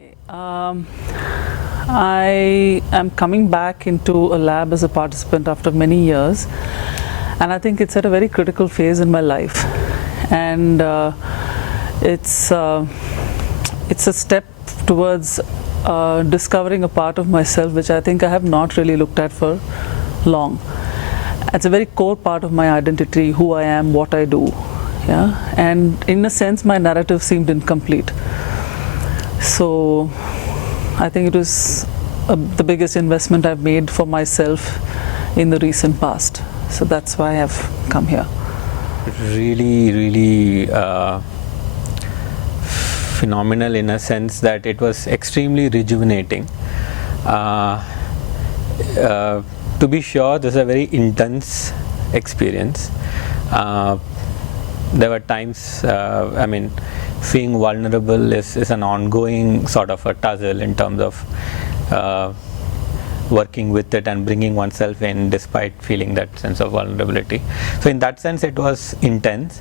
Okay. I am coming back into a lab as a participant after many years, and I think it's at a very critical phase in my life, and it's a step towards discovering a part of myself which I think I have not really looked at for long. It's a very core part of my identity, who I am, what I do, yeah, and in a sense my narrative seemed incomplete. So I think it was the biggest investment I've made for myself in the recent past. So that's why I've come here. Really phenomenal in a sense that it was extremely rejuvenating. To be sure, this is a very intense experience. There were times, feeling vulnerable is an ongoing sort of a tussle in terms of working with it and bringing oneself in despite feeling that sense of vulnerability. So in that sense it was intense.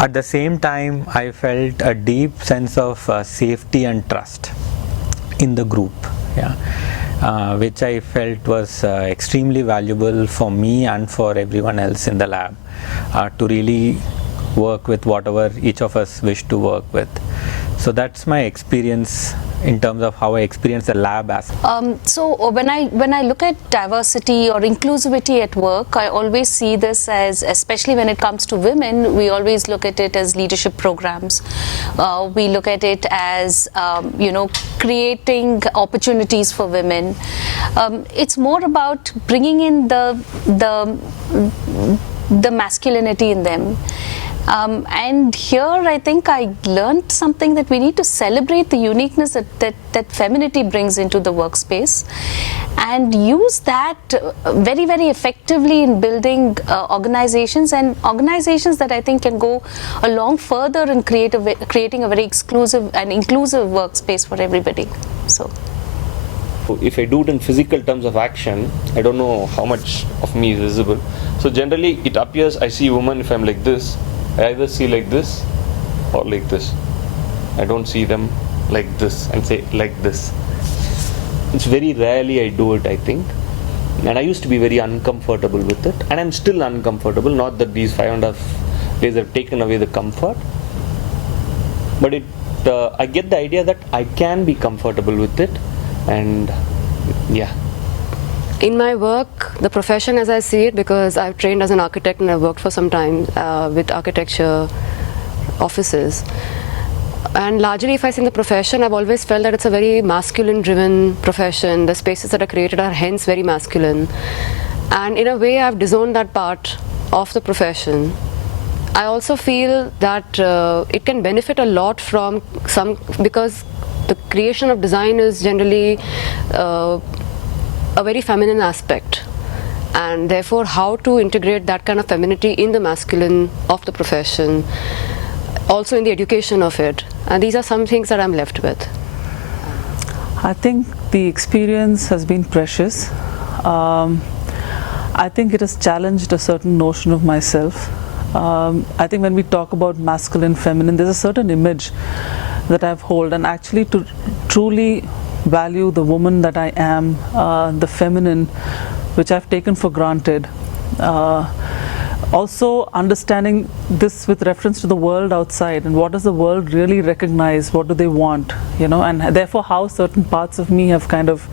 At the same time I felt a deep sense of safety and trust in the group, which I felt was extremely valuable for me and for everyone else in the lab to really work with whatever each of us wish to work with. So that's my experience in terms of how I experience the lab aspect. So when I look at diversity or inclusivity at work, I always see this as, especially when it comes to women, we always look at it as leadership programs. We look at it as creating opportunities for women. It's more about bringing in the masculinity in them. And here I think I learned something, that we need to celebrate the uniqueness that femininity brings into the workspace and use that very effectively in building organizations, and organizations that I think can go a long further in creating a very exclusive and inclusive workspace for everybody. So if I do it in physical terms of action, I don't know how much of me is visible. So generally it appears I see women if I'm like this. I either see like this or like this. I don't see them like this and say like this. It's very rarely I do it, I think. And I used to be very uncomfortable with it, and I'm still uncomfortable. Not that these 5.5 days have taken away the comfort, but I get the idea that I can be comfortable with it, and yeah. In my work, the profession as I see it, because I've trained as an architect and I've worked for some time with architecture offices, and largely if I see in the profession, I've always felt that it's a very masculine driven profession. The spaces that are created are hence very masculine, and in a way I've disowned that part of the profession. I also feel that it can benefit a lot from because the creation of design is generally a very feminine aspect, and therefore how to integrate that kind of femininity in the masculine of the profession, also in the education of it, and these are some things that I'm left with. I think the experience has been precious. I think it has challenged a certain notion of myself. I think when we talk about masculine, feminine, there's a certain image that I've held, and actually to truly value the woman that I am, the feminine, which I've taken for granted. Also understanding this with reference to the world outside, and what does the world really recognize, what do they want, and therefore how certain parts of me have kind of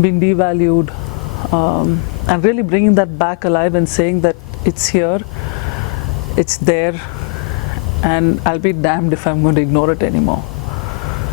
been devalued, and really bringing that back alive and saying that it's here, it's there, and I'll be damned if I'm going to ignore it anymore.